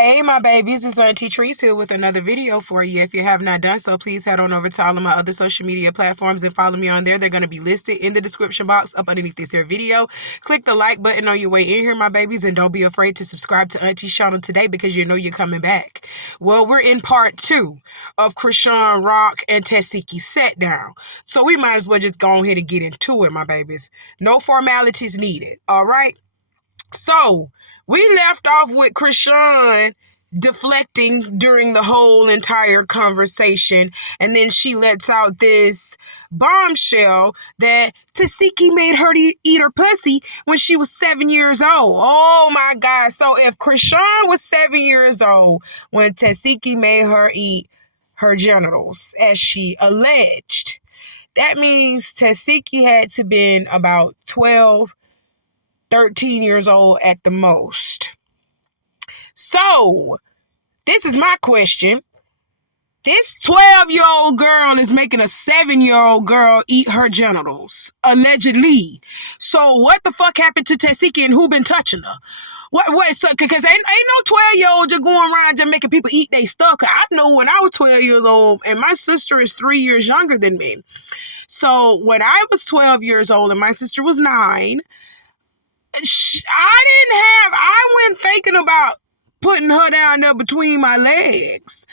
Hey, my babies, it's Auntie Trice here with another video for you. If you have not done so, please head on over to all of my other social media platforms and follow me on there. They're going to be listed in the description box up underneath this here video. Click the like button on your way in here, my babies, and don't be afraid to subscribe to Auntie's channel today because you know you're coming back. Well, we're in part 2 of Chrisean, Rock, and Tesehki set down. So we might as well just go ahead and get into it, my babies. No formalities needed, all right? So, we left off with Chrisean deflecting during the whole entire conversation, and then she lets out this bombshell that Tesehki made her eat her pussy when she was 7 years old. Oh my God. So if Chrisean was 7 years old when Tesehki made her eat her genitals, as she alleged, that means Tesehki had to been about 12, 13 years old at the most. So, this is my question. This 12-year-old girl is making a 7-year-old girl eat her genitals, allegedly. So, what the fuck happened to Tesehki and who been touching her? What, so, because ain't no 12-year-old just going around just making people eat their stuff. I know when I was 12 years old, and my sister is 3 years younger than me. So, when I was 12 years old and my sister was 9, I wasn't thinking about putting her down there between my legs.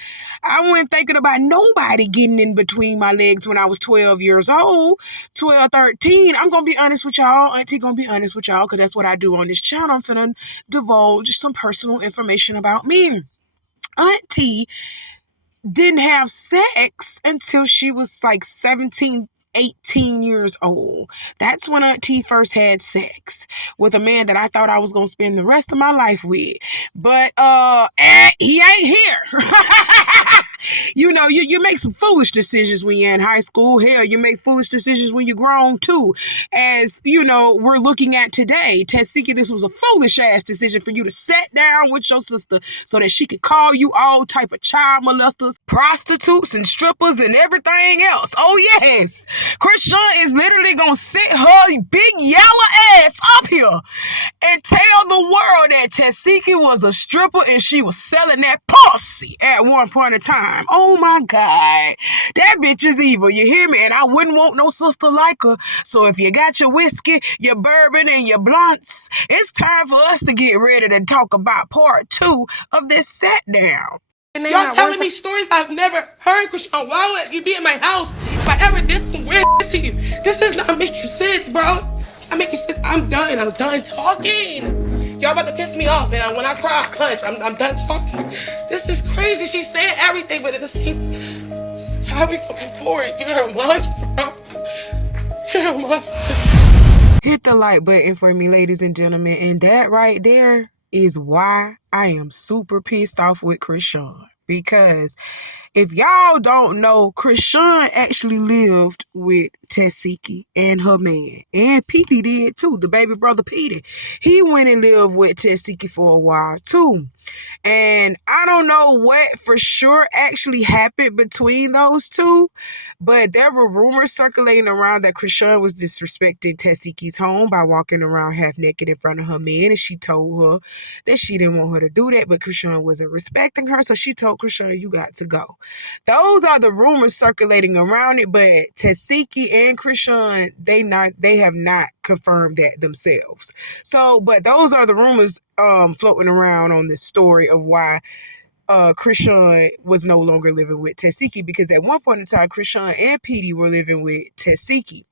I wasn't thinking about nobody getting in between my legs when I was 12 years old, 12, 13. I'm going to be honest with y'all. Auntie going to be honest with y'all because that's what I do on this channel. I'm finna divulge some personal information about me. Auntie didn't have sex until she was like 17, 18 years old. That's when Auntie first had sex with a man that I thought I was going to spend the rest of my life with. But he ain't here. You know, you make some foolish decisions when you're in high school. Hell, you make foolish decisions when you're grown too. As, you know, we're looking at today. Tesehki, this was a foolish ass decision for you to sit down with your sister so that she could call you all type of child molesters, prostitutes, and strippers, and everything else. Oh, yes. Chrisean is literally gonna sit her big yellow ass up here and tell the world that Tesehki was a stripper and she was selling that pussy at one point in time. Oh my God. That bitch is evil, you hear me? And I wouldn't want no sister like her. So if you got your whiskey, your bourbon, and your blunts, it's time for us to get ready to talk about part 2 of this set down. Y'all telling me stories I've never heard, Chrisean. Why would you be in my house if I ever did some weird shit to you? This is not making sense, bro. It's not making sense. I'm done talking. Y'all about to piss me off, man. When I cry, I punch. I'm done talking. This is crazy. She's saying everything, but at the same, how we going forward? You're a monster, bro. You're a monster. Hit the like button for me, ladies and gentlemen, and that right there is why I am super pissed off with Chrisean. Because if y'all don't know, Chrisean actually lived with Tesehki and her man. And Petey did too, the baby brother Petey. He went and lived with Tesehki for a while too. And I don't know what for sure actually happened between those two, but there were rumors circulating around that Chrisean was disrespecting Tesehki's home by walking around half naked in front of her man, and she told her that she didn't want her to do that, but Chrisean wasn't respecting her, so she told Chrisean, you got to go. Those are the rumors circulating around it, but Tesehki and Chrisean, they have not confirmed that themselves. So, but those are the rumors floating around on this story of why Chrisean was no longer living with Tesehki, because at one point in time, Chrisean and Petey were living with Tesehki.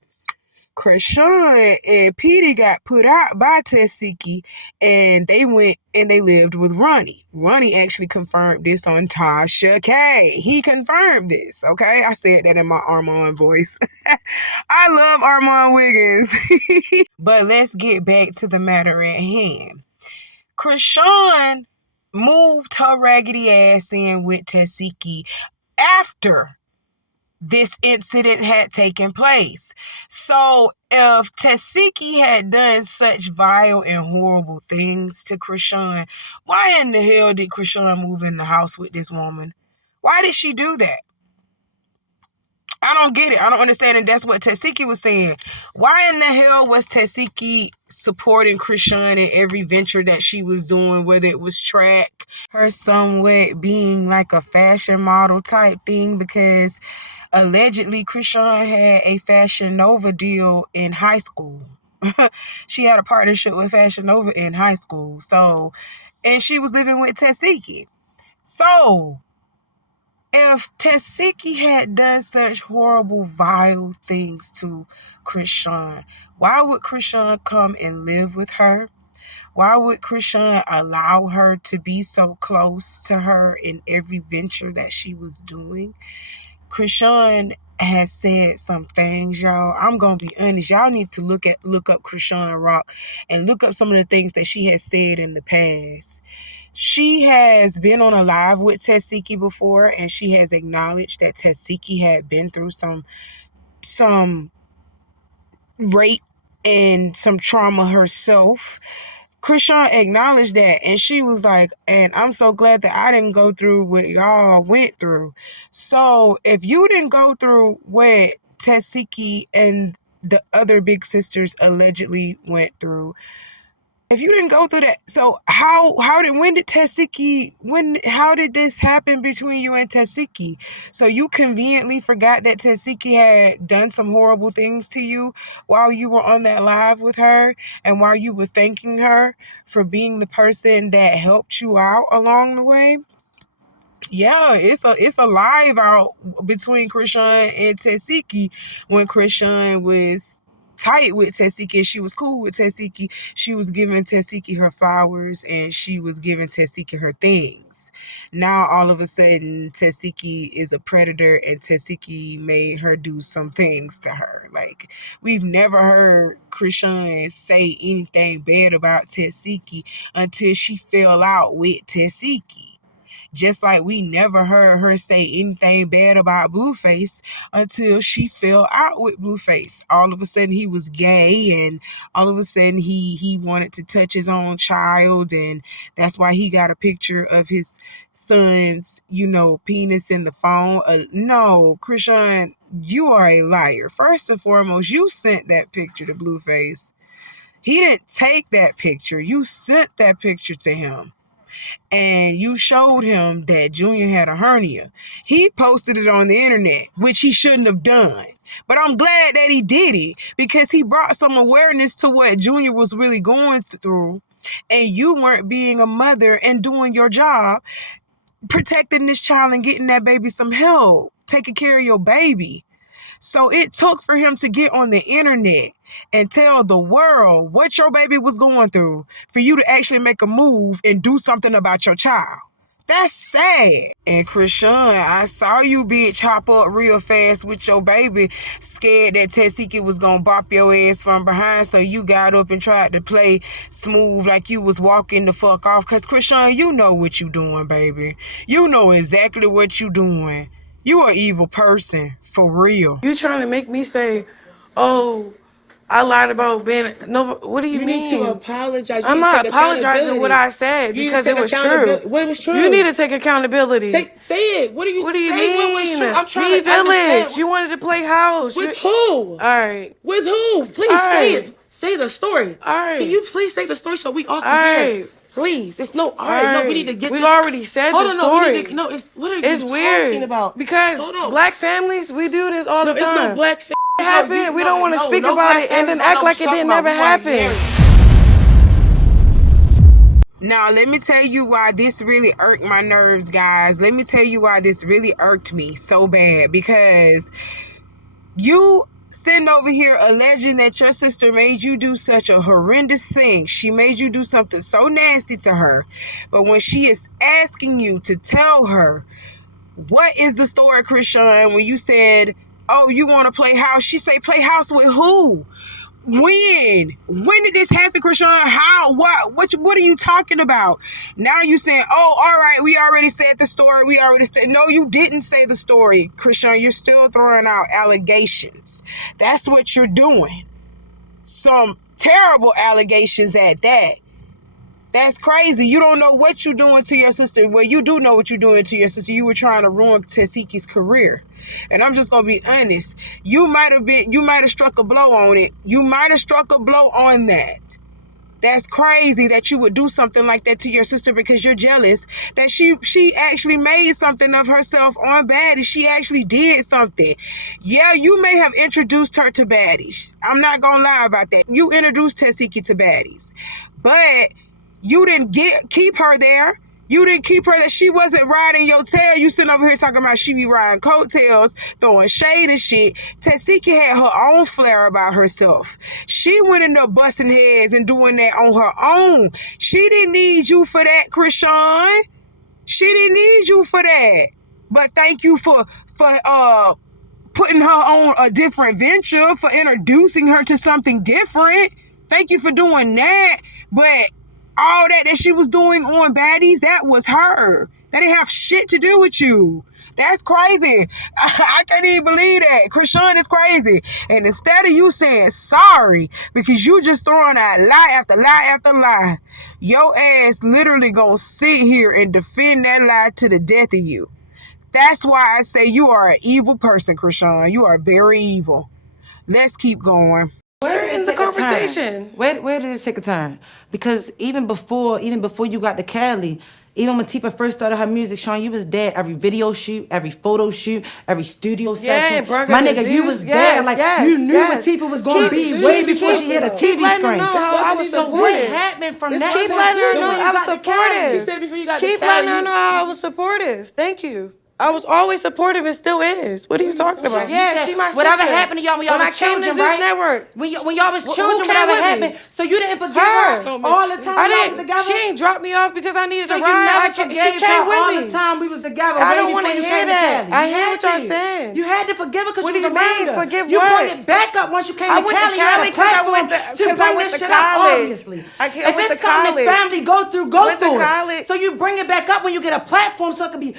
Chrisean and Petey got put out by Tesehki, and they went and they lived with Ronnie. Ronnie actually confirmed this on Tasha K. He confirmed this, okay? I said that in my Armand voice. I love Armand Wiggins. But let's get back to the matter at hand. Chrisean moved her raggedy ass in with Tesehki after this incident had taken place. So if Tesehki had done such vile and horrible things to Chrisean, why in the hell did Chrisean move in the house with this woman? Why did she do that? I don't get it. I don't understand. And that's what Tesehki was saying. Why in the hell was Tesehki supporting Chrisean in every venture that she was doing, whether it was track, her somewhat being like a fashion model type thing? Because allegedly Chrisean had a Fashion Nova deal in high school. She had a partnership with Fashion Nova in high school. So, and she was living with Tesehki. So, if Tesehki had done such horrible, vile things to Chrisean, why would Chrisean come and live with her? Why would Chrisean allow her to be so close to her in every venture that she was doing? Chrisean has said some things, y'all. I'm gonna be honest. Y'all need to look up Chrisean Rock and look up some of the things that she has said in the past. She has been on a live with Tesehki before, and she has acknowledged that Tesehki had been through some rape and some trauma herself. Chrisean acknowledged that, and she was like, and I'm so glad that I didn't go through what y'all went through. So if you didn't go through what Tesehki and the other big sisters allegedly went through, if you didn't go through that, so how did this happen between you and Tesehki? So you conveniently forgot that Tesehki had done some horrible things to you while you were on that live with her, and while you were thanking her for being the person that helped you out along the way? Yeah, it's a live out between Chrisean and Tesehki when Chrisean was tight with Tesehki. She was cool with Tesehki. She was giving Tesehki her flowers, and she was giving Tesehki her things. Now all of a sudden Tesehki is a predator, and Tesehki made her do some things to her. Like, we've never heard Chrisean say anything bad about Tesehki until she fell out with Tesehki. Just like we never heard her say anything bad about Blueface until she fell out with Blueface. All of a sudden he was gay, and all of a sudden he wanted to touch his own child, and that's why he got a picture of his son's, penis in the phone. No, Chrisean, you are a liar. First and foremost, you sent that picture to Blueface. He didn't take that picture. You sent that picture to him. And you showed him that Junior had a hernia. He posted it on the internet, which he shouldn't have done. But I'm glad that he did it, because he brought some awareness to what Junior was really going through. And you weren't being a mother and doing your job, protecting this child and getting that baby some help, taking care of your baby. So it took for him to get on the internet and tell the world what your baby was going through for you to actually make a move and do something about your child. That's sad. And Chrisean, I saw you bitch hop up real fast with your baby, scared that Tesehki was gonna bop your ass from behind, so you got up and tried to play smooth like you was walking the fuck off. Cause Chrisean, you know what you doing, baby. You know exactly what you doing. You an evil person, for real. You trying to make me say, oh, I lied about being... No, what do you mean? You need to apologize. I'm not apologizing what I said, because it was true. What was true? You need to take accountability. Say it. What do you mean? What was true? I'm trying to Village. understand. You wanted to play house. With who? All right. With who? Please say it. Say the story. All right. Can you please say the story so we all can hear it? Please. It's no... All right. No, we need to get We've already said the story. No, it's... What are you talking weird about? Because black families, we do this all the time. It's no black family. It happened. We don't want to speak about it and then act like it didn't ever happen. Now, let me tell you why this really irked my nerves, guys. Let me tell you why this really irked me so bad. Because you sitting over here alleging that your sister made you do such a horrendous thing. She made you do something so nasty to her. But when she is asking you to tell her, what is the story, Chrisean, when you said, oh, you want to play house? She say, play house with who? When did this happen, Chrisean? How? What are you talking about? Now you saying, oh, all right, we already said the story. No, you didn't say the story, Chrisean. You're still throwing out allegations. That's what you're doing. Some terrible allegations at that. That's crazy. You don't know what you're doing to your sister. Well, you do know what you're doing to your sister. You were trying to ruin Tesehki's career. And I'm just going to be honest. You might have struck a blow on it. You might have struck a blow on that. That's crazy that you would do something like that to your sister because you're jealous that she actually made something of herself on Baddies. She actually did something. Yeah, you may have introduced her to Baddies. I'm not going to lie about that. You introduced Tesehki to Baddies. But you didn't keep her there. You didn't keep her that she wasn't riding your tail. You sitting over here talking about she be riding coattails, throwing shade and shit. Tesehki had her own flair about herself. She went into busting heads and doing that on her own. She didn't need you for that, Chrisean. She didn't need you for that. But thank you for putting her on a different venture, for introducing her to something different. Thank you for doing that. But all that she was doing on Baddies, that was her. That didn't have shit to do with you. That's crazy. I can't even believe that. Chrisean is crazy. And instead of you saying sorry, because you just throwing out lie after lie after lie, your ass literally gonna sit here and defend that lie to the death of you. That's why I say you are an evil person, Chrisean. You are very evil. Let's keep going. Where is the conversation? Where did it take a turn? Because even before you got to Cali, even when Tifa first started her music, Sean, you was there every video shoot, every photo shoot, every studio session. Bro, my nigga, you was there. Like, you knew what Tifa was going to be way before she hit a TV screen. I was supportive. What happened from that? Keep letting her know I was supportive. You said before you got Keep letting her know how I was supportive. Thank you. I was always supportive and still is. What are you talking about? Yeah, she my sister. Whatever happened to y'all when y'all was children, right? Network. When y'all was children, whatever happened. So you didn't forgive her all the time we was together? She ain't dropped me off because I needed so to ride. She came with me. All the time we was together. I don't want to hear that. I hear what y'all saying. You had to forgive her because she was around her. Forgive you what? You brought it back up once you came to Cali. Because I went to college. If it's something that family go through it. So you bring it back up when you get a platform so it can be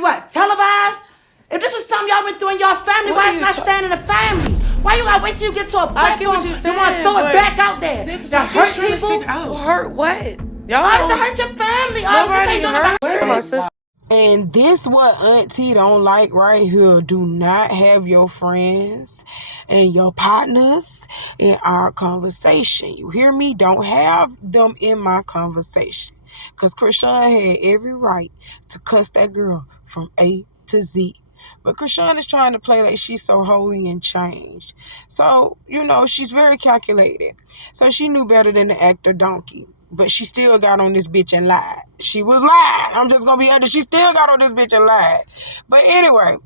what? Televised? If this is something y'all went through in y'all family, why it's not staying in the family? Why you gotta wait till you get to a platform and want to throw it back out there? That hurt people? Hurt what? Y'all why does it hurt your family? Nobody hurt my sister. And this what Auntie don't like right here. Do not have your friends and your partners in our conversation. You hear me? Don't have them in my conversation. Because Chrisean had every right to cuss that girl from A to Z. But Chrisean is trying to play like she's so holy and changed. So, she's very calculated. So she knew better than to act a donkey. But she still got on this bitch and lied. She was lying. I'm just going to be honest. She still got on this bitch and lied. But anyway,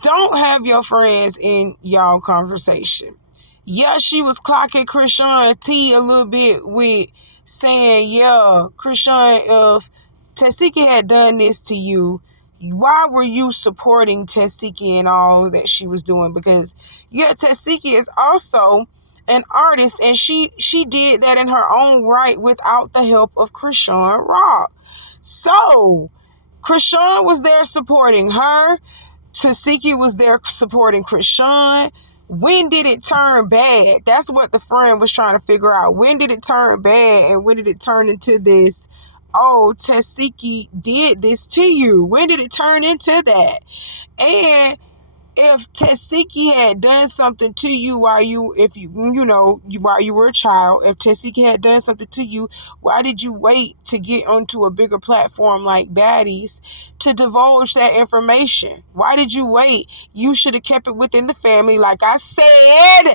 don't have your friends in y'all conversation. Yeah, she was clocking Chrisean T a little bit with saying, yeah, Chrisean, if Tesehki had done this to you, why were you supporting Tesehki and all that she was doing? Because, yeah, Tesehki is also an artist, and she did that in her own right without the help of Chrisean Rock. So, Chrisean was there supporting her. Tesehki was there supporting Chrisean. When did it turn bad? That's what the friend was trying to figure out. When did it turn bad, and when did it turn into this, oh, Tesehki did this to you? When did it turn into that? And if Tesehki had done something to you while you were a child, if Tesehki had done something to you, why did you wait to get onto a bigger platform like Baddies to divulge that information? Why did you wait? You should have kept it within the family. Like I said,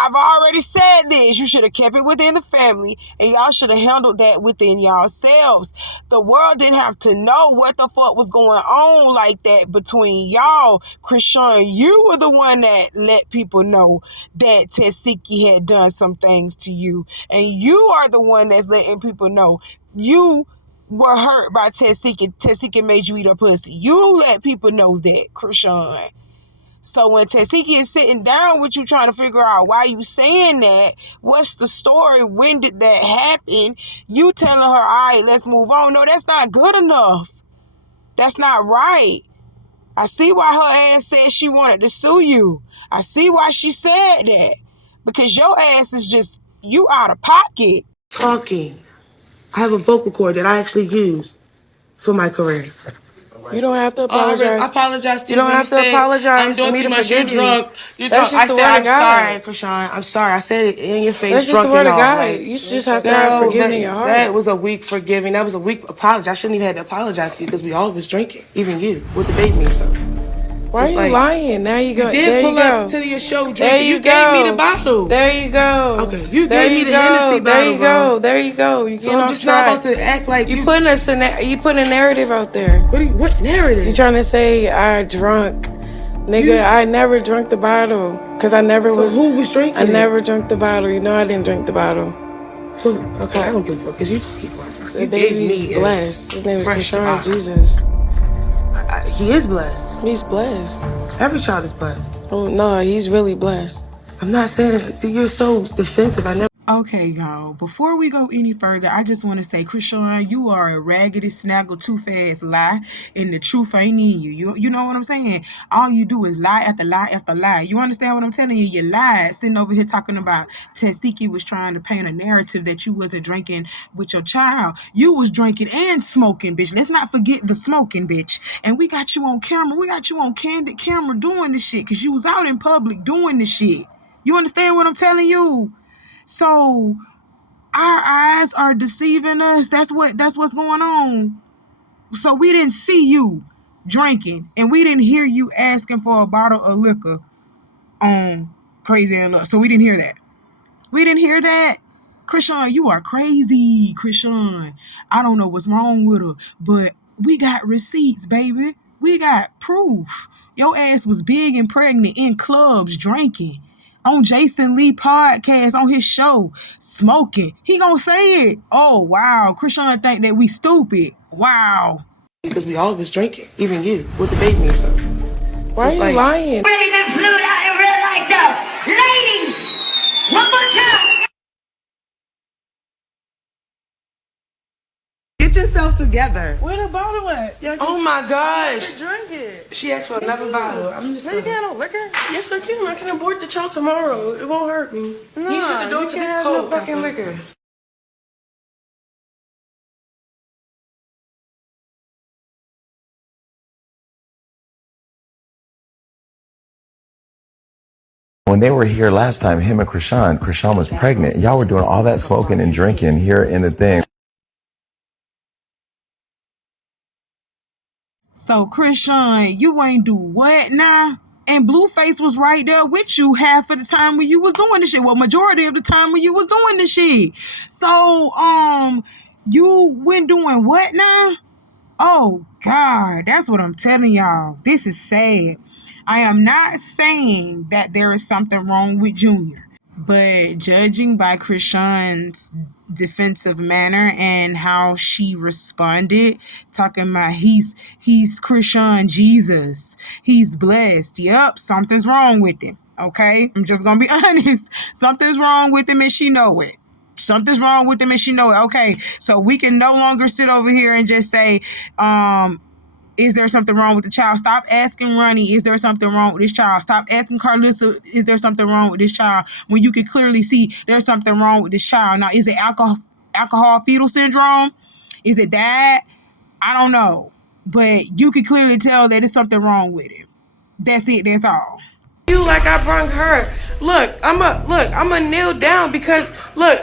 I've already said this. You should have kept it within the family, and y'all should have handled that within yourselves. The world didn't have to know what the fuck was going on like that between y'all. Chrisean, you were the one that let people know that Tesehki had done some things to you, and you are the one that's letting people know you were hurt by Tesehki. Tesehki made you eat her pussy. You let people know that, Chrisean. So when Tesehki is sitting down with you trying to figure out why you saying that, what's the story, when did that happen, you telling her, all right, let's move on. No, that's not good enough. That's not right. I see why her ass said she wanted to sue you. I see why she said that. Because your ass is just, you out of pocket. Talking. I have a vocal cord that I actually use for my career. You don't have to apologize. I apologize to you. Don't have to apologize I'm doing for me too to much. You're forgive you. drunk. You're That's drunk. just I the said, word I'm of God. sorry, Chrisean. I'm sorry. I said it in your face. That's just drunk the word and of all. God. Like, You just have to have forgiveness in your heart. That was a weak forgiving. That was a weak apology. I shouldn't even have to apologize to you because we all was drinking, even you, with the baby and stuff. Why are you lying? Now you go. You did pull up to your show drinking. There you gave me the bottle. There you go. Okay, you gave me the Hennessy bottle, There you go. There you go. You so I'm just not about to act like you putting a narrative out there. What narrative? You trying to say I drunk, nigga? I never drank the bottle because I never was. Who was drinking? I never drank the bottle. You know I didn't drink the bottle. So okay, I don't give a fuck because you just keep on. The baby's blessed. His name is Chrisean Jesus. He is blessed. He's blessed. Every child is blessed. Oh no, he's really blessed. I'm not saying it. See, you're so defensive. I never. Okay, y'all, before we go any further, I just want to say, Chrisean, you are a raggedy, snaggle, too-fast lie, and the truth ain't in you. You know what I'm saying? All you do is lie after lie after lie. You understand what I'm telling you? You lied, sitting over here talking about Tesehki was trying to paint a narrative that you wasn't drinking with your child. You was drinking and smoking, bitch. Let's not forget the smoking, bitch. And we got you on camera. We got you on candid camera doing this shit because you was out in public doing this shit. You understand what I'm telling you? So our eyes are deceiving us. That's what's going on. So we didn't see you drinking, and we didn't hear you asking for a bottle of liquor on Chrisean. So we didn't hear that. We didn't hear that. Chrisean, you are crazy, Chrisean. I don't know what's wrong with her, but we got receipts, baby. We got proof. Your ass was big and pregnant in clubs drinking. On Jason Lee podcast, on his show, smoking. He gonna say it. Oh, wow. Chrisean think that we stupid. Wow. Because we all was drinking, even you, with the baby and stuff. Why are you lying? Really been flued out in real life though. Ladies, one more time. Get yourself together. Where the bottle at? Oh my gosh. Drink it. She asked for another bottle. I'm just You can't no liquor? Yes, I can. I can abort the child tomorrow. It won't hurt me. No, You shut the door you because can't it's have cold. no fucking liquor. When they were here last time, him and Chrisean was pregnant. Y'all were doing all that smoking and drinking here in the thing. So, Chrisean, you ain't do what now? And Blueface was right there with you half of the time when you was doing this shit. Well, majority of the time when you was doing this shit. So, you went doing what now? Oh, God, that's what I'm telling y'all. This is sad. I am not saying that there is something wrong with Junior, but judging by Chrisean's defensive manner and how she responded, talking about he's Chrisean Jesus, he's blessed. Yep, something's wrong with him. Okay, I'm just gonna be honest. Something's wrong with him, and she know it. Something's wrong with him, and she know it. Okay, so we can no longer sit over here and just say, is there something wrong with the child? Stop asking Ronnie, is there something wrong with this child? Stop asking Carlissa, is there something wrong with this child? When you can clearly see there's something wrong with this child. Now, is it alcohol fetal syndrome? Is it that? I don't know. But you can clearly tell that it's something wrong with him. That's it. That's all. You like I brung her. Look, I'ma kneel down because look,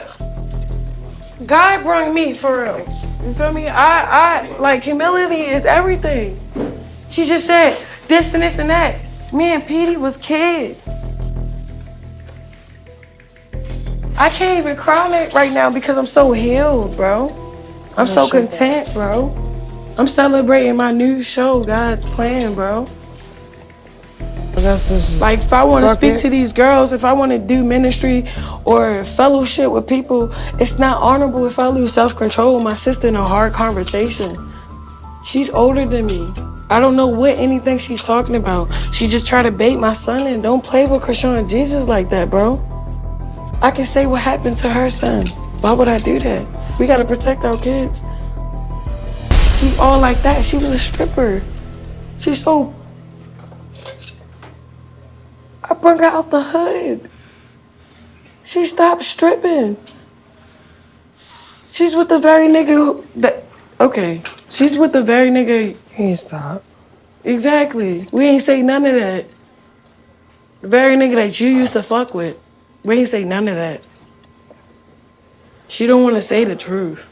God brung me for real. You feel me? I like humility is everything. She just said this and this and that. Me and Petey was kids. I can't even cry right now because I'm so healed, bro. I'm so content, bro. I'm celebrating my new show, God's Plan, bro. Like, if I want to speak to these girls, if I want to do ministry or fellowship with people, it's not honorable if I lose self-control with my sister in a hard conversation. She's older than me. I don't know what anything she's talking about. She just tried to bait my son and don't play with Chrisean Jesus like that, bro. I can say what happened to her son. Why would I do that? We got to protect our kids. She all like that. She was a stripper. She's so... I brought her out the hood. She stopped stripping. She's with the very nigga okay. She's with the very nigga. He ain't stop. Exactly. We ain't say none of that. The very nigga that you used to fuck with. We ain't say none of that. She don't want to say the truth.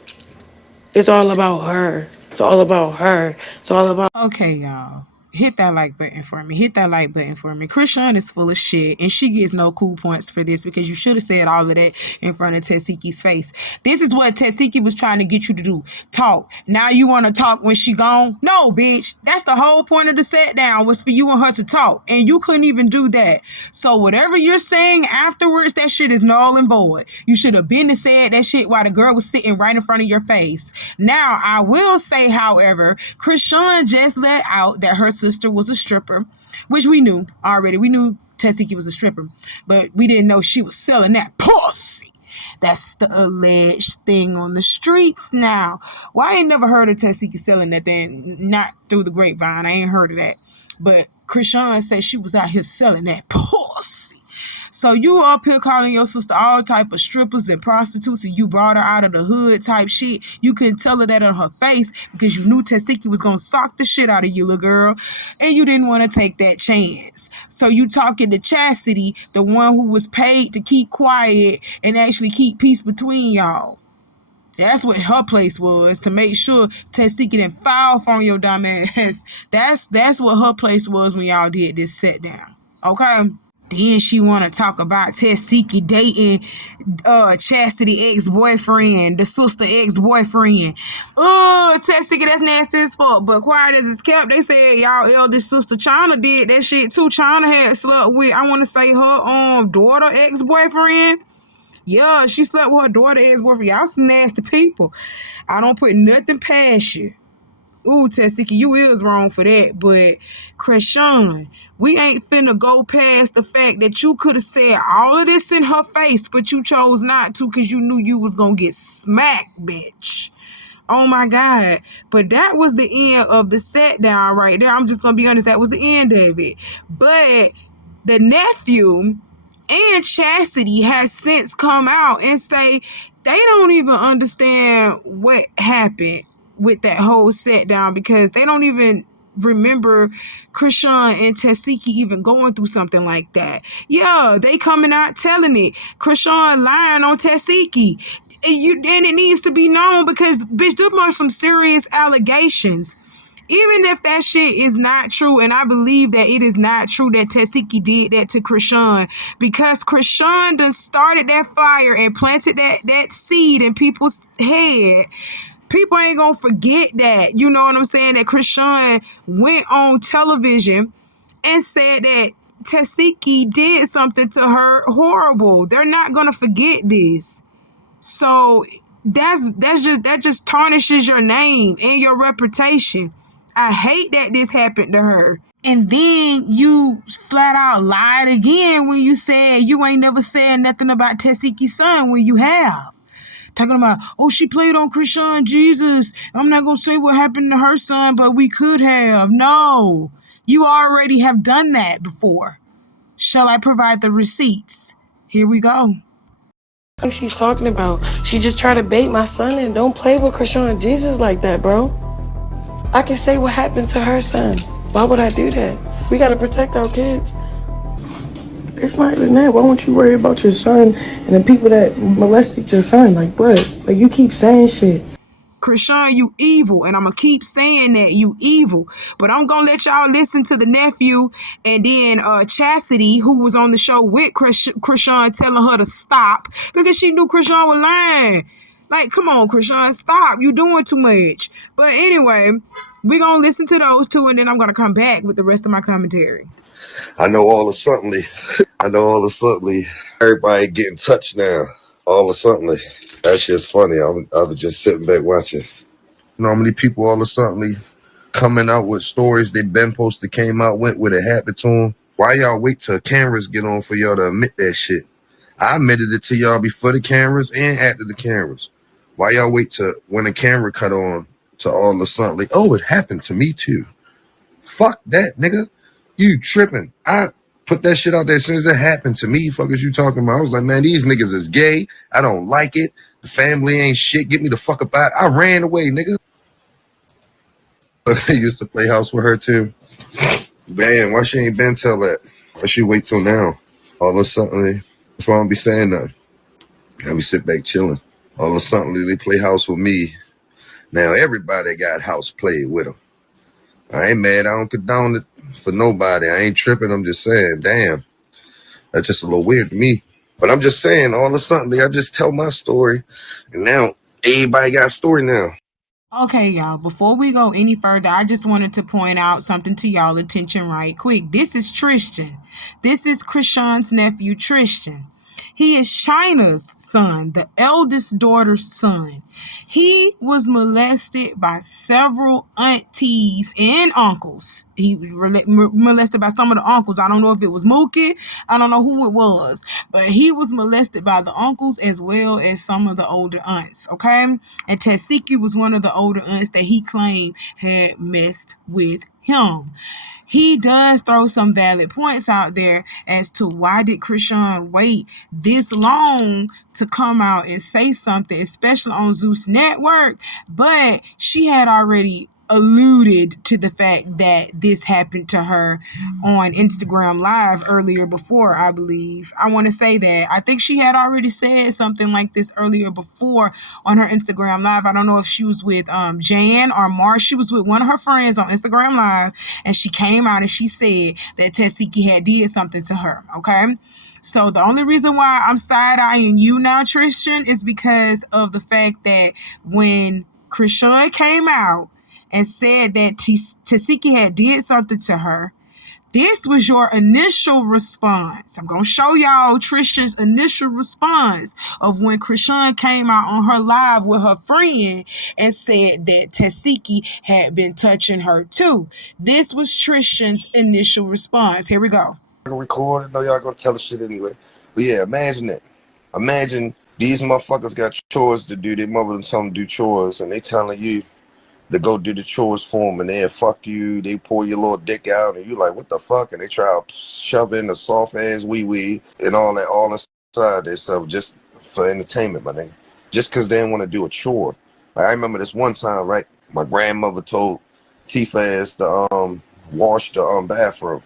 It's all about her. It's all about her. It's all about... Okay, y'all. Hit that like button for me. Hit that like button for me. Chrisean is full of shit, and she gets no cool points for this because you should have said all of that in front of Tesehki's face. This is what Tesehki was trying to get you to do. Talk. Now you want to talk when she gone? No, bitch. That's the whole point of the set down, was for you and her to talk, and you couldn't even do that. So whatever you're saying afterwards, that shit is null and void. You should have been and said that shit while the girl was sitting right in front of your face. Now, I will say, however, Chrisean just let out that her sister was a stripper, which we knew already. We knew Tesehki was a stripper, but we didn't know she was selling that pussy. That's the alleged thing on the streets now. Well, I ain't never heard of Tesehki selling that thing, not through the grapevine. I ain't heard of that. But Chrisean said she was out here selling that pussy. So you up here calling your sister all type of strippers and prostitutes, and you brought her out of the hood type shit. You couldn't tell her that on her face because you knew Tesehki was going to sock the shit out of you, little girl, and you didn't want to take that chance. So you talking to Chastity, the one who was paid to keep quiet and actually keep peace between y'all. That's what her place was, to make sure Tesehki didn't foul on your dumb ass. That's what her place was when y'all did this set down. Okay? Then she want to talk about Tesehki dating Chastity ex-boyfriend, the sister ex-boyfriend. Tesehki, that's nasty as fuck. But quiet as it's kept, they said y'all eldest sister China did that shit too. China had slept with, I want to say, her daughter ex-boyfriend. Yeah, she slept with her daughter ex-boyfriend. Y'all some nasty people. I don't put nothing past you. Ooh, Tesehki, you is wrong for that. But Chrisean, we ain't finna go past the fact that you could have said all of this in her face, but you chose not to because you knew you was gonna get smacked, bitch. Oh my God. But that was the end of the set down right there. I'm just gonna be honest, that was the end of it. But the nephew and Chastity has since come out and say they don't even understand what happened with that whole set down because they don't even remember Chrisean and Tesehki even going through something like that. Yeah, they coming out telling it. Chrisean lying on Tesehki. And it needs to be known because, bitch, there are some serious allegations. Even if that shit is not true, and I believe that it is not true that Tesehki did that to Chrisean, because Chrisean done started that fire and planted that seed in people's head. People ain't gonna forget that. You know what I'm saying? That Chrisean went on television and said that Tesehki did something to her horrible. They're not gonna forget this. So that just tarnishes your name and your reputation. I hate that this happened to her. And then you flat out lied again when you said you ain't never said nothing about Tesehki's son when you have. Talking about, oh, she played on Chrisean Jesus. I'm not going to say what happened to her son, but we could have. No, you already have done that before. Shall I provide the receipts? Here we go. She's talking about. She just tried to bait my son and don't play with Chrisean Jesus like that, bro. I can say what happened to her son. Why would I do that? We got to protect our kids. It's not even that. Why won't you worry about your son and the people that molested your son? Like what? Like you keep saying shit. Chrisean, you evil, and I'm going to keep saying that, you evil. But I'm going to let y'all listen to the nephew and then Chastity, who was on the show with Chrisean, telling her to stop because she knew Chrisean was lying. Like, come on, Chrisean, stop. You doing too much. But anyway, we're going to listen to those two, and then I'm going to come back with the rest of my commentary. I know all of suddenly. Everybody getting touched now. All of suddenly. That shit's funny. I was just sitting back watching. You know how many people all of suddenly coming out with stories they been posted came out with it happened to them? Why y'all wait till cameras get on for y'all to admit that shit? I admitted it to y'all before the cameras and after the cameras. Why y'all wait till when the camera cut on to all of a sudden like, oh, it happened to me too? Fuck that, nigga. You tripping. I put that shit out there as soon as it happened to me. Fuck is you talking about? I was like, man, these niggas is gay. I don't like it. The family ain't shit. Get me the fuck up out. I ran away, nigga. I used to play house with her too. Man, why she ain't been tell that? Why she wait till now? All of a sudden, that's why I don't be saying nothing. I be sit back chilling. All of a sudden, they play house with me. Now everybody got house played with them. I ain't mad. I don't condone it for nobody. I ain't tripping. I'm just saying, damn, that's just a little weird to me. But I'm just saying, all of a sudden, I just tell my story, and now everybody got a story now. Okay, y'all, before we go any further, I just wanted to point out something to y'all attention right quick. This is Tristan. This is Chrisean's nephew, Tristan. He is China's son, the eldest daughter's son. He was molested by several aunties and uncles. He was molested by some of the uncles. I don't know if it was Mookie. I don't know who it was. But he was molested by the uncles as well as some of the older aunts, okay? And Tesehki was one of the older aunts that he claimed had messed with him. He does throw some valid points out there as to why did Chrisean wait this long to come out and say something, especially on Zeus Network, but she had already alluded to the fact that this happened to her on Instagram Live earlier before, I believe. I want to say that. I think she had already said something like this earlier before on her Instagram Live. I don't know if she was with Jan or Mars. She was with one of her friends on Instagram Live, and she came out and she said that Tesehki had did something to her, okay? So the only reason why I'm side-eyeing you now, Tristan, is because of the fact that when Chrisean came out and said that Tesehki had did something to her, this was your initial response. I'm going to show y'all Tristan's initial response of when Chrisean came out on her live with her friend and said that Tesehki had been touching her too. This was Tristan's initial response. Here we go. Record. No, y'all gonna tell the shit anyway. But yeah, imagine that. Imagine these motherfuckers got chores to do. Their mother done tell them to do chores, and they telling you to go do the chores for them, and then fuck you. They pull your little dick out, and you like, what the fuck? And they try to shove in the soft ass wee and all that all inside themselves just for entertainment, my nigga. Just because they didn't want to do a chore. Like, I remember this one time, right? My grandmother told Tifa ass to wash the bathroom.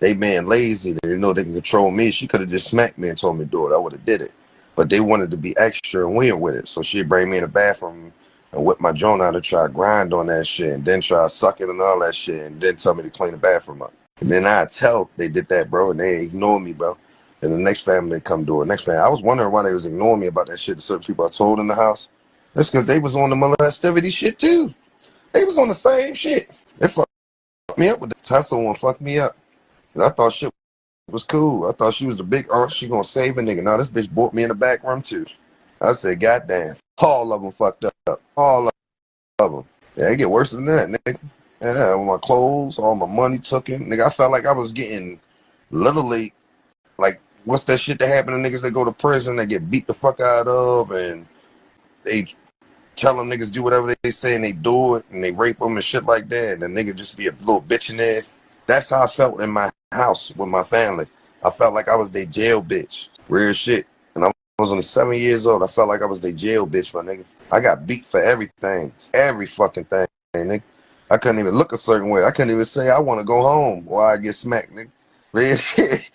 They being lazy, they know they can control me. She could have just smacked me and told me to do it. I would have did it. But they wanted to be extra and weird with it. So she'd bring me in the bathroom and whip my joint out and try to grind on that shit and then try to suck it and all that shit and then tell me to clean the bathroom up. And then I tell they did that, bro, and they ignore me, bro. And the next family they come do it. Next family, I was wondering why they was ignoring me about that shit to certain people I told in the house. That's because they was on the molestivity shit too. They was on the same shit. They fucked me up with the Tesla one, fucked me up. And I thought shit was cool. I thought she was the big aunt. She gonna save a nigga. Now this bitch brought me in the back room too. I said, goddamn. All of them fucked up. All of them. Yeah, it get worse than that, nigga. Yeah, all my clothes, all my money taken. Nigga, I felt like I was getting literally, like, what's that shit that happen to niggas that go to prison, that get beat the fuck out of, and they tell them niggas do whatever they say and they do it, and they rape them and shit like that, and the nigga just be a little bitch in there. That's how I felt in my house with my family. I felt like I was their jail bitch. Real shit. And I was only 7 years old. I felt like I was their jail bitch, my nigga. I got beat for everything. Every fucking thing, nigga. I couldn't even look a certain way. I couldn't even say I want to go home or I get smacked, nigga. Real shit.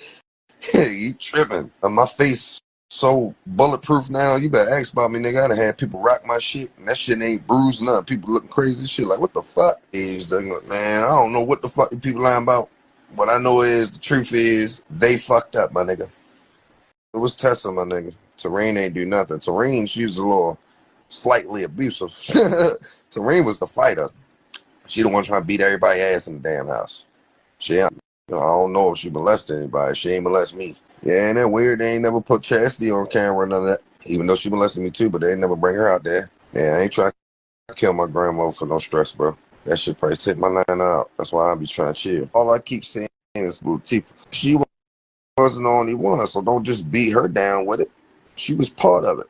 You tripping. My face so bulletproof now. You better ask about me, nigga. I done had people rock my shit, and that shit ain't bruised nothing. People looking crazy shit. Like, what the fuck? Man, I don't know what the fuck people lying about. What I know is, the truth is, they fucked up, my nigga. It was Tessa, my nigga. Terrain ain't do nothing. Terrain, she was a little slightly abusive. Terrain was the fighter. She the one trying to beat everybody ass in the damn house. I don't know if she molested anybody. She ain't molest me. Yeah, ain't that weird? They ain't never put Chastity on camera or none of that. Even though she molested me too, but they ain't never bring her out there. Yeah, I ain't trying to kill my grandma for no stress, bro. That shit probably take my line out. That's why I be trying to chill. All I keep saying is, little Tifa, she wasn't the only one, so don't just beat her down with it. She was part of it.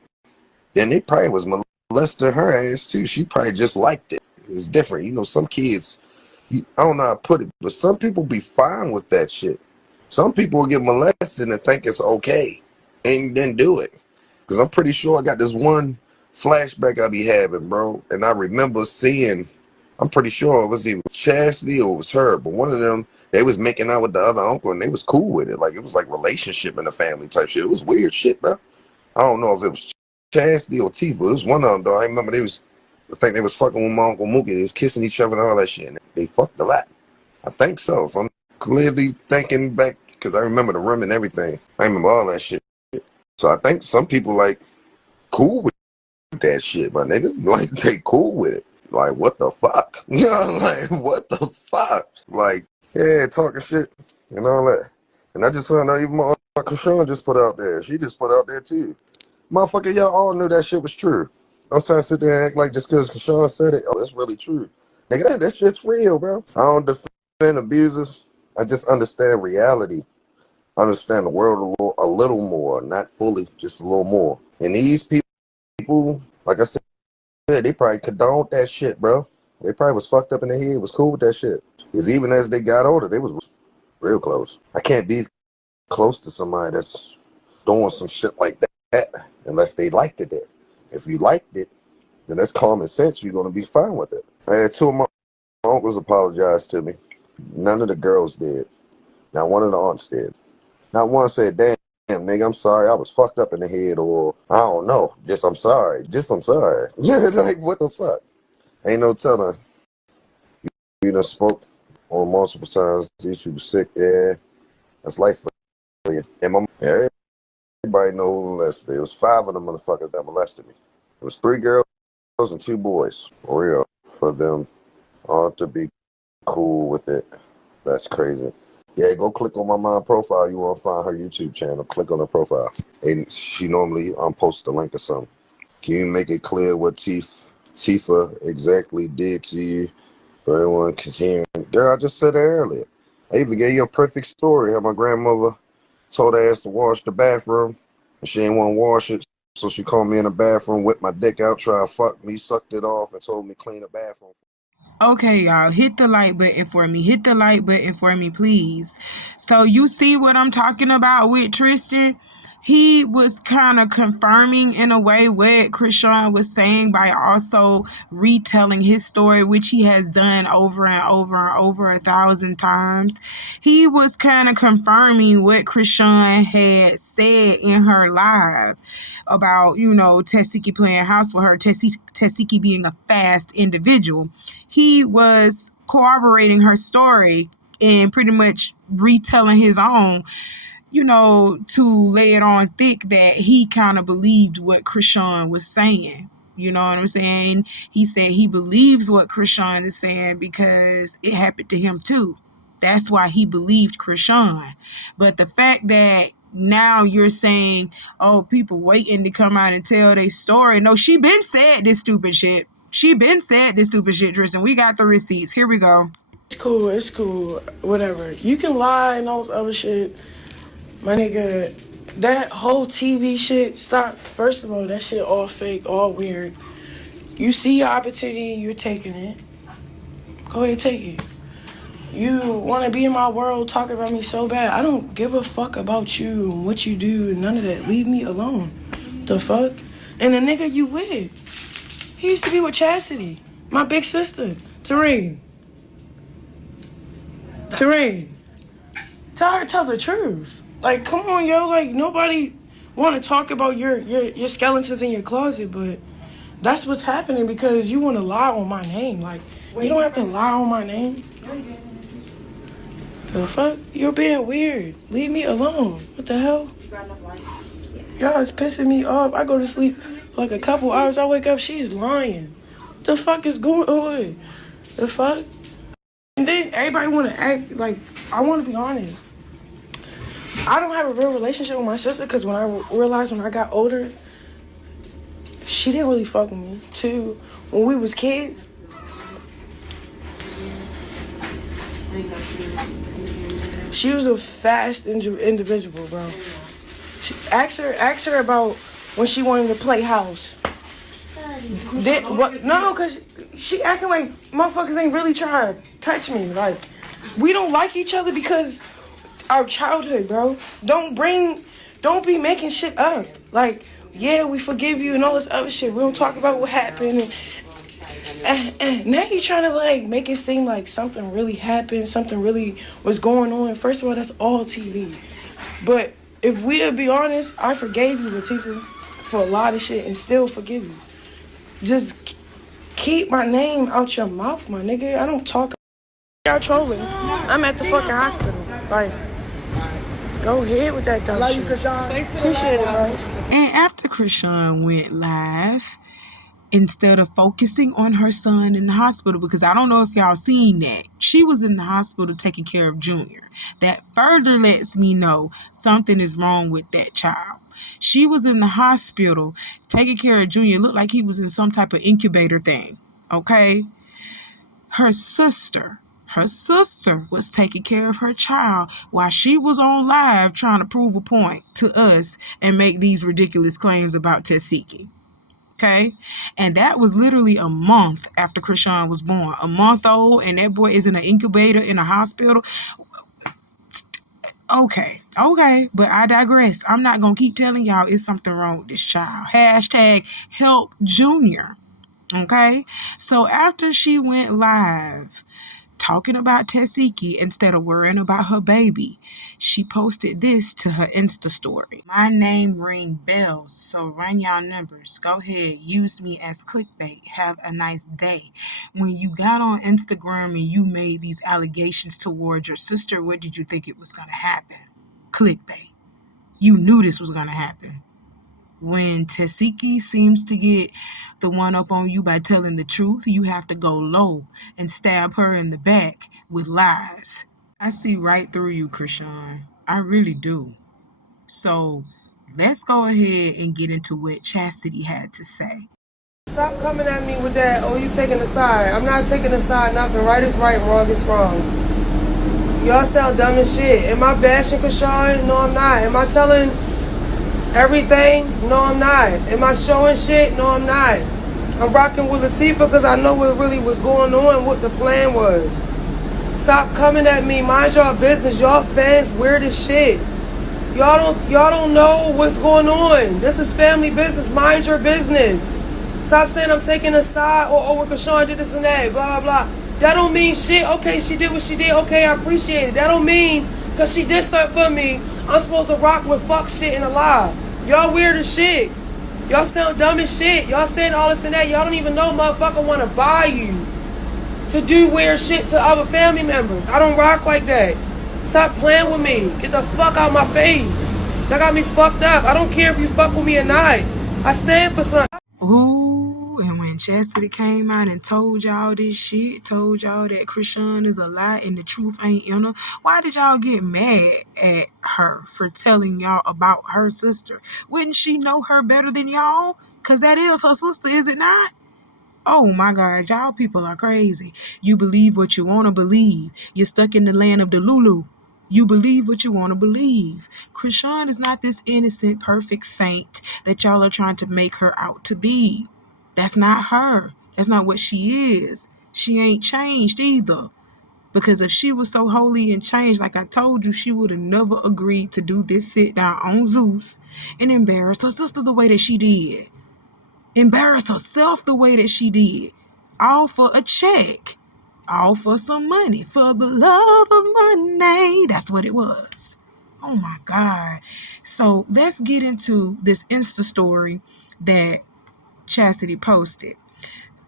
Then they probably was molesting her ass too. She probably just liked it. It's different. You know, some kids, I don't know how to put it, but some people be fine with that shit. Some people will get molested and think it's okay and then do it. Because I'm pretty sure I got this one flashback I be having, bro. And I remember seeing, I'm pretty sure it was either Chastity or it was her, but one of them, they was making out with the other uncle and they was cool with it. Like, it was like relationship in the family type shit. It was weird shit, bro. I don't know if it was Chastity or T, but it was one of them, though. I remember I think they was fucking with my Uncle Mookie. They was kissing each other and all that shit. And they fucked a lot. I think so. If I'm clearly thinking back, because I remember the room and everything. I remember all that shit. So I think some people, like, cool with that shit, my nigga. Like, they cool with it. Like, what the fuck? You know, like, what the fuck? Like, yeah, talking shit and all that. And I just found out even my Chrisean just put out there. She just put out there, too. Motherfucker, y'all all knew that shit was true. I was trying to sit there and act like just because Chrisean said it, oh, it's really true. Nigga, that shit's real, bro. I don't defend abusers. I just understand reality. I understand the world a little more, not fully, just a little more. And these people, like I said, they probably condoned that shit, bro. They probably was fucked up in the head, was cool with that shit. Because even as they got older, they was real close. I can't be close to somebody that's doing some shit like that unless they liked it. If you liked it, then that's common sense. You're going to be fine with it. I had two of my uncles apologize to me. None of the girls did. Not one of the aunts did. Not one said, damn, nigga, I'm sorry. I was fucked up in the head, or I don't know. Just I'm sorry. I'm sorry. Yeah, like, what the fuck? Ain't no telling. You done spoke on multiple times. These people sick. Yeah, that's life for you. And yeah, everybody know who molested. It was 5 of them motherfuckers that molested me. It was 3 girls and 2 boys. For real. For them all to be cool with it. That's crazy. Yeah, go click on my mom profile. You want to find her YouTube channel. Click on her profile. And she normally posts a link or something. Can you make it clear what Tifa exactly did to you? For everyone continuing. Girl, I just said it earlier. I even gave you a perfect story. How my grandmother told her ass to wash the bathroom. And she didn't want to wash it. So she called me in the bathroom, whipped my dick out, tried to fuck me, sucked it off, and told me to clean the bathroom. Okay, y'all, hit the like button for me. Hit the like button for me, please. So you see what I'm talking about with Tristan? He was kind of confirming in a way what Chrisean was saying by also retelling his story, which he has done over and over and over 1,000 times. He was kind of confirming what Chrisean had said in her live about, Tesehki playing house with her, Tesehki being a fast individual. He was corroborating her story and pretty much retelling his own, to lay it on thick that he kind of believed what Chrisean was saying. You know what I'm saying? He said he believes what Chrisean is saying because it happened to him too. That's why he believed Chrisean. But the fact that now you're saying, oh, people waiting to come out and tell their story. No, she been said this stupid shit. Tristan. We got the receipts. Here we go. It's cool. Whatever. You can lie and all this other shit. My nigga, that whole TV shit, stop. First of all, that shit all fake, all weird. You see your opportunity, you're taking it. Go ahead, take it. You want to be in my world, talk about me so bad. I don't give a fuck about you and what you do, none of that. Leave me alone. The fuck? And the nigga you with, he used to be with Chastity, my big sister, Tareen. Tell the truth. Like, come on, yo. Like, nobody want to talk about your skeletons in your closet, but that's what's happening because you want to lie on my name. Like, you don't have to lie on my name. The fuck? You're being weird. Leave me alone. What the hell? Y'all, it's pissing me off. I go to sleep for like a couple hours. I wake up, she's lying. The fuck is going on? The fuck? And then everybody want to act like, I want to be honest. I don't have a real relationship with my sister because when I realized when I got older, she didn't really fuck with me. Too, when we was kids, she was a fast individual, bro. Ask her about when she wanted to play house. No, because she acting like motherfuckers ain't really trying to touch me. Like, we don't like each other because our childhood, bro. Don't be making shit up. Like, yeah, we forgive you and all this other shit. We don't talk about what happened. And now you're trying to like make it seem like something really happened, something really was going on. First of all, that's all TV. But if we'll be honest, I forgave you, Latifah, for a lot of shit and still forgive you. Just keep my name out your mouth, my nigga. I don't talk. Y'all trolling. I'm at the fucking hospital. Like, go ahead with that dumb shit. Appreciate it, bro. And after Chrisean went live, instead of focusing on her son in the hospital, because I don't know if y'all seen that, she was in the hospital taking care of Junior. That further lets me know something is wrong with that child. She was in the hospital taking care of Junior. Looked like he was in some type of incubator thing, okay? Her sister was taking care of her child while she was on live trying to prove a point to us and make these ridiculous claims about Tesehki. Okay? And that was literally a month after Chrisean was born. A month old, and that boy is in an incubator in a hospital. Okay, but I digress. I'm not going to keep telling y'all it's something wrong with this child. Hashtag help Junior. Okay? So after she went live talking about Tesehki instead of worrying about her baby, she posted this to her Insta story. My name ring bells, so run y'all numbers. Go ahead, use me as clickbait. Have a nice day. When you got on Instagram and you made these allegations towards your sister, what did you think it was going to happen? Clickbait. You knew this was going to happen. When Tesehki seems to get the one up on you by telling the truth, you have to go low and stab her in the back with lies. I see right through you, Chrisean. I really do. So let's go ahead and get into what Chastity had to say. Stop coming at me with that, oh, you taking a side. I'm not taking a side, nothing. Right is right, wrong is wrong. Y'all sound dumb as shit. Am I bashing Chrisean? No, I'm not. Am I telling everything? No, I'm not. Am I showing shit? No, I'm not. I'm rocking with Latifah because I know what really was going on, what the plan was. Stop coming at me. Mind y'all business. Y'all fans weird as shit. Y'all don't know what's going on. This is family business. Mind your business. Stop saying I'm taking a side or Chrisean did this and that. Blah, blah, blah. That don't mean shit. Okay, she did what she did. Okay, I appreciate it. That don't mean because she did something for me, I'm supposed to rock with fuck shit and a lie. Y'all weird as shit. Y'all sound dumb as shit. Y'all saying all this and that. Y'all don't even know motherfucker want to buy you to do weird shit to other family members. I don't rock like that. Stop playing with me. Get the fuck out my face. That got me fucked up. I don't care if you fuck with me or not. I stand for something. Ooh, and when Chastity came out and told y'all this shit, told y'all that Chrisean is a lie and the truth ain't in her, why did y'all get mad at her for telling y'all about her sister? Wouldn't she know her better than y'all? Because that is her sister, is it not? Oh my God, y'all people are crazy. You believe what you want to believe. You're stuck in the land of the Lulu. You believe what you want to believe. Chrisean is not this innocent, perfect saint that y'all are trying to make her out to be. That's not her. That's not what she is. She ain't changed either. Because if she was so holy and changed, like I told you, she would have never agreed to do this sit down on Zeus and embarrass her sister the way that she did. Embarrass herself the way that she did. All for a check. All for some money. For the love of money. That's what it was. Oh my God. So let's get into this Insta story that Chastity posted.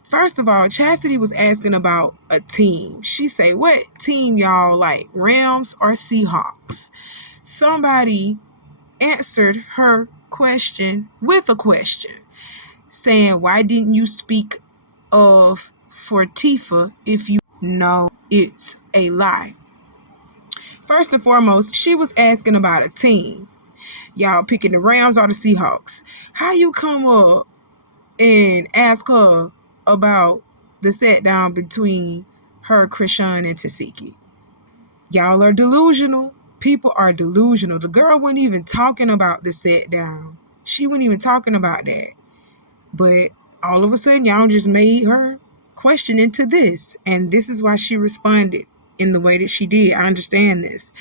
First of all, Chastity was asking about a team. She say, what team y'all like? Rams or Seahawks? Somebody answered her question with a question, saying, why didn't you speak of Fortifa if you know it's a lie? First and foremost, she was asking about a team. Y'all picking the Rams or the Seahawks. How you come up and ask her about the sit down between her, Chrisean, and Tesehki? Y'all are delusional. People are delusional. The girl wasn't even talking about the sit down. She wasn't even talking about that. But all of a sudden, y'all just made her question into this. And this is why she responded in the way that she did. I understand this.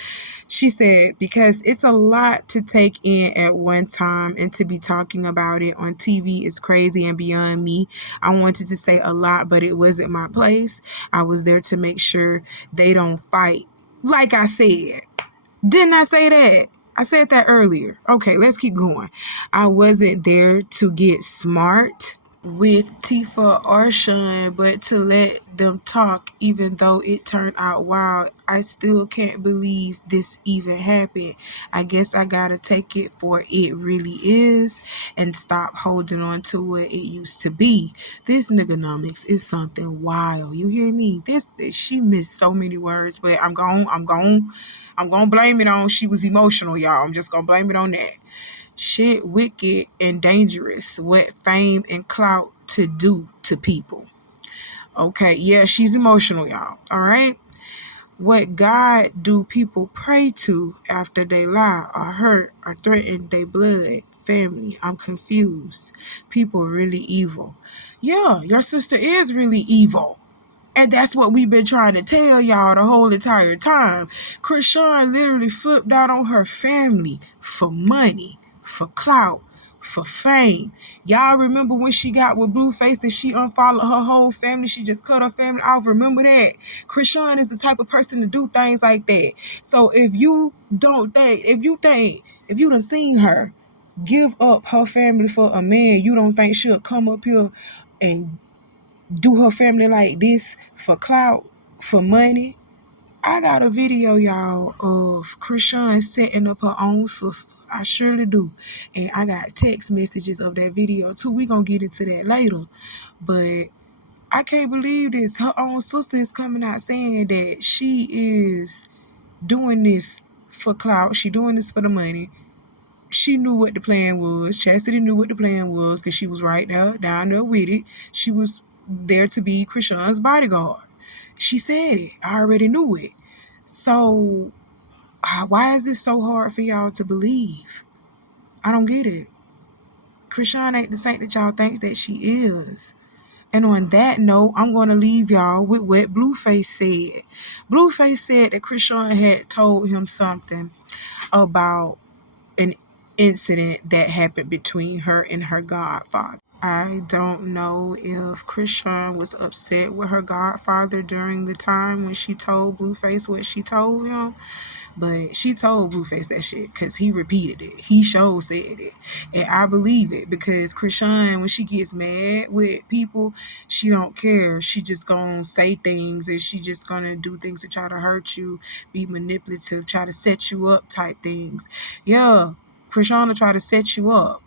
She said, because it's a lot to take in at one time, and to be talking about it on TV is crazy and beyond me. I wanted to say a lot, but it wasn't my place. I was there to make sure they don't fight. Like I said, didn't I say that? I said that earlier. Okay, let's keep going. I wasn't there to get smart with Tifa or Sean, but to let them talk, even though it turned out wild. I still can't believe this even happened. I guess I gotta take it for it really is and stop holding on to what it used to be. This nigganomics is something wild. You hear me? She missed so many words, but I'm gonna blame it on she was emotional, y'all. I'm just gonna blame it on that. Shit wicked and dangerous, what fame and clout to do to people. Okay, yeah, she's emotional, y'all. All right. What God do people pray to after they lie or hurt or threaten their blood family? I'm confused. People really evil. Yeah, your sister is really evil. And that's what we've been trying to tell y'all the whole entire time. Chrisean literally flipped out on her family for money, for clout, for fame. Y'all remember when she got with Blueface and she unfollowed her whole family? She just cut her family off. Remember that? Chrisean is the type of person to do things like that. So if you done seen her give up her family for a man, you don't think she'll come up here and do her family like this for clout, for money? I got a video, y'all, of Chrisean setting up her own sister. I surely do. And I got text messages of that video too. We gonna get into that later. But I can't believe this. Her own sister is coming out saying that she is doing this for clout. She doing this for the money. She knew what the plan was. Chastity knew what the plan was because she was right there, down there with it. She was there to be Chrisean's bodyguard. She said it. I already knew it. So why is this so hard for y'all to believe? I don't get it. Chrisean ain't the saint that y'all think that she is. And on that note, I'm going to leave y'all with what Blueface said. Blueface said that Chrisean had told him something about an incident that happened between her and her godfather. I don't know if Chrisean was upset with her godfather during the time when she told Blueface what she told him, but she told Blueface that shit because he repeated it. He sure said it. And I believe it because Chrisean, when she gets mad with people, she don't care. She just gonna say things and she just gonna do things to try to hurt you, be manipulative, try to set you up type things. Yeah, Chrisean will try to set you up.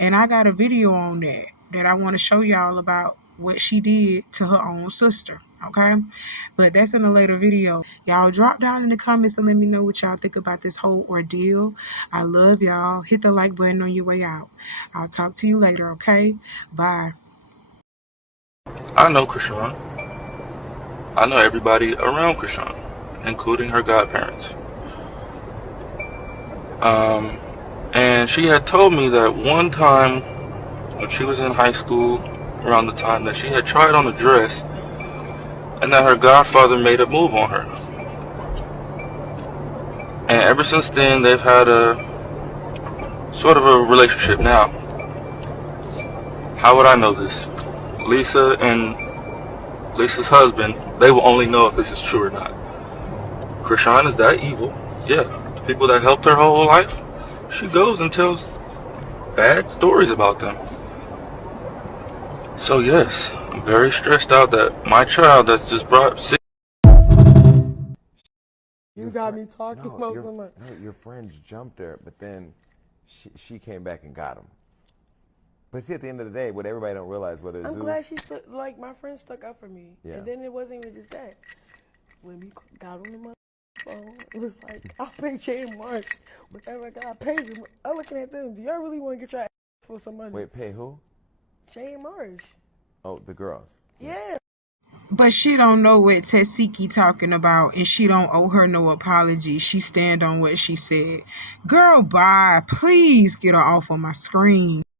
And I got a video on that I want to show y'all about what she did to her own sister, okay? But that's in a later video. Y'all drop down in the comments and let me know what y'all think about this whole ordeal. I love y'all. Hit the like button on your way out. I'll talk to you later, okay? Bye. I know Chrisean. I know everybody around Chrisean, including her godparents. And she had told me that one time when she was in high school, around the time that she had tried on a dress, and that her godfather made a move on her. And ever since then, they've had a sort of a relationship now. How would I know this? Lisa and Lisa's husband, they will only know if this is true or not. Chrisean is that evil. Yeah, the people that helped her whole life, she goes and tells bad stories about them. So yes, I'm very stressed out that my child that's just brought sick. You got me talking about so much. No, your friends jumped her, but then she came back and got him. But see, at the end of the day, what everybody don't realize, whether it's I'm glad she like my friend stuck up for me. Yeah. And then it wasn't even just that. When we got on the phone, it was like, I'll pay Jay and Mark whatever I got paid. I'm looking at them. Do y'all really want to get your ass for some money? Wait, pay who? Jay and Marsh. Oh, the girls. Yeah. But she don't know what Tesehki talking about, and she don't owe her no apology. She stand on what she said. Girl, bye. Please get her off of my screen.